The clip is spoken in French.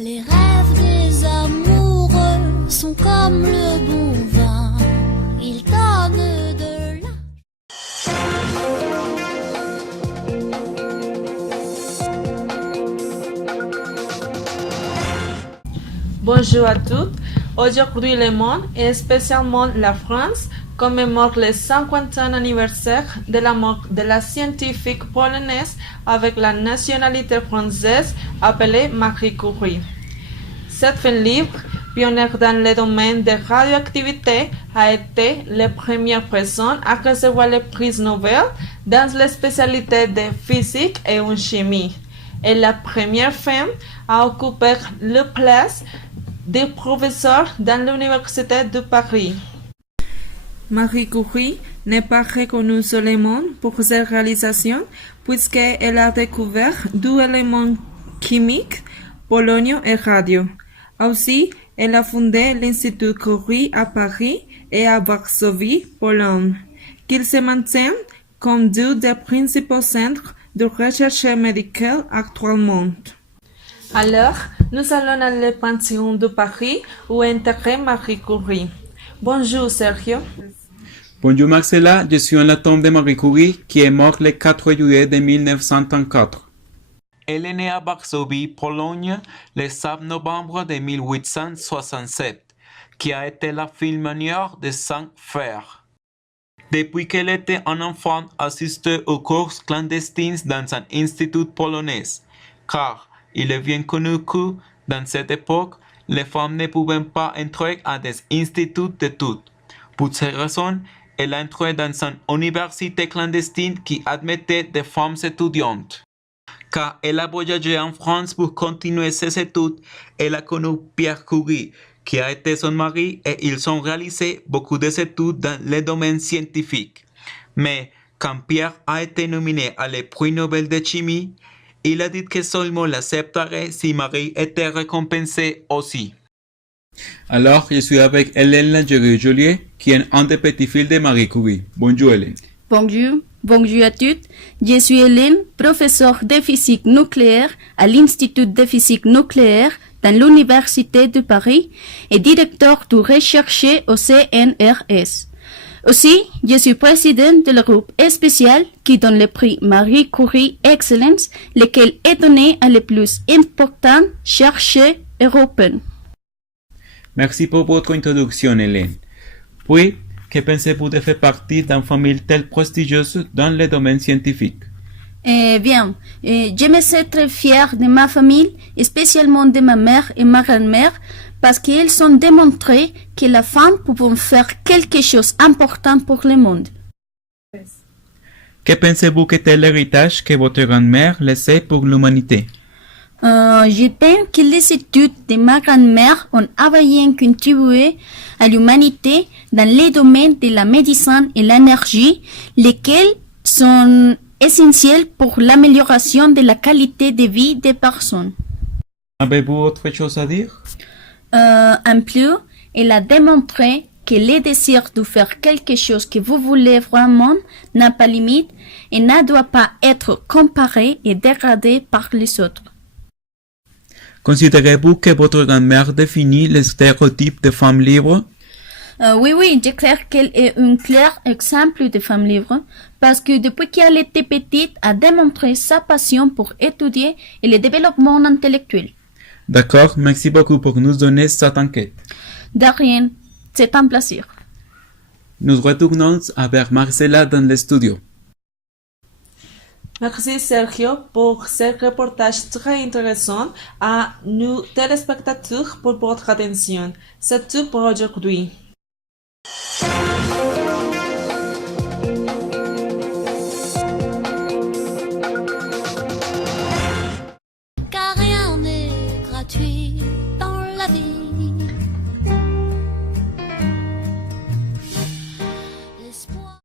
Les rêves des amoureux sont comme le bon vin, ils donnent de la... Bonjour à toutes. Aujourd'hui, le monde, et spécialement la France, commémore le 50e anniversaire de la mort de la scientifique polonaise avec la nationalité française appelée Marie Curie. Cette femme libre, pionnière dans le domaine de radioactivité, a été la première personne à recevoir le prix Nobel dans les spécialités de physique et en chimie, et la première femme à occuper la place de professeur dans l'Université de Paris. Marie Curie n'est pas reconnue seulement pour ses réalisations, puisqu'elle a découvert deux éléments chimiques, polonium et radio. Aussi, elle a fondé l'Institut Curie à Paris et à Varsovie, Pologne, qui se maintiennent comme deux des principaux centres de recherche médicale actuellement. Alors, nous allons à le Panthéon de Paris où est enterrée Marie Curie. Bonjour Sergio. Bonjour Marcela, je suis en la tombe de Marie Curie qui est morte le 4 juillet de 1934. Elle est née à Varsovie, Pologne, le 7 novembre de 1867, qui a été la fille mineure de son frère. Depuis qu'elle était un enfant, assistait aux cours clandestines dans un institut polonais, car il est bien connu que, dans cette époque, les femmes ne pouvaient pas entrer à des instituts d'études. Pour ces raisons, elle a entré dans une université clandestine qui admettait des femmes étudiantes. Quand elle a voyagé en France pour continuer ses études, elle a connu Pierre Curie, qui a été son mari, et ils ont réalisé beaucoup d'études dans le domaine scientifique. Mais quand Pierre a été nominé à le prix Nobel de chimie, il a dit que seulement l'accepterait si Marie était récompensée aussi. Alors, je suis avec Hélène Langerieux-Joliet, qui est un des petits-fils de Marie Curie. Bonjour Hélène. Bonjour à toutes. Je suis Hélène, professeure de physique nucléaire à l'Institut de physique nucléaire dans l'Université de Paris et directeur de recherche au CNRS. Aussi, je suis présidente de le groupe spécial qui donne le prix Marie Curie Excellence, lequel est donné à les plus importants chercheurs européens. Merci pour votre introduction, Hélène. Puis, que pensez-vous de faire partie d'une famille telle prestigieuse dans le domaine scientifique? Je me sens très fière de ma famille, spécialement de ma mère et ma grand-mère, parce qu'elles ont démontré que la femme peut faire quelque chose d'important pour le monde. Que pensez-vous que est l'héritage que votre grand-mère laissait pour l'humanité? Je pense que les études de ma grand-mère ont bien contribué à l'humanité dans les domaines de la médecine et l'énergie, lesquels sont essentiels pour l'amélioration de la qualité de vie des personnes. Avez-vous autre chose à dire? En plus, elle a démontré que le désir de faire quelque chose que vous voulez vraiment n'a pas de limite et ne doit pas être comparé et dégradé par les autres. Considérez-vous que votre grand-mère définit les stéréotypes de femmes libres? Oui, je crois qu'elle est un clair exemple de femme libre parce que depuis qu'elle était petite, elle a démontré sa passion pour étudier et le développement intellectuel. D'accord, merci beaucoup pour nous donner cette enquête. De rien, c'est un plaisir. Nous retournons avec Marcela dans le studio. Merci Sergio pour ce reportage très intéressant. À nous téléspectateurs pour votre attention. C'est tout pour aujourd'hui.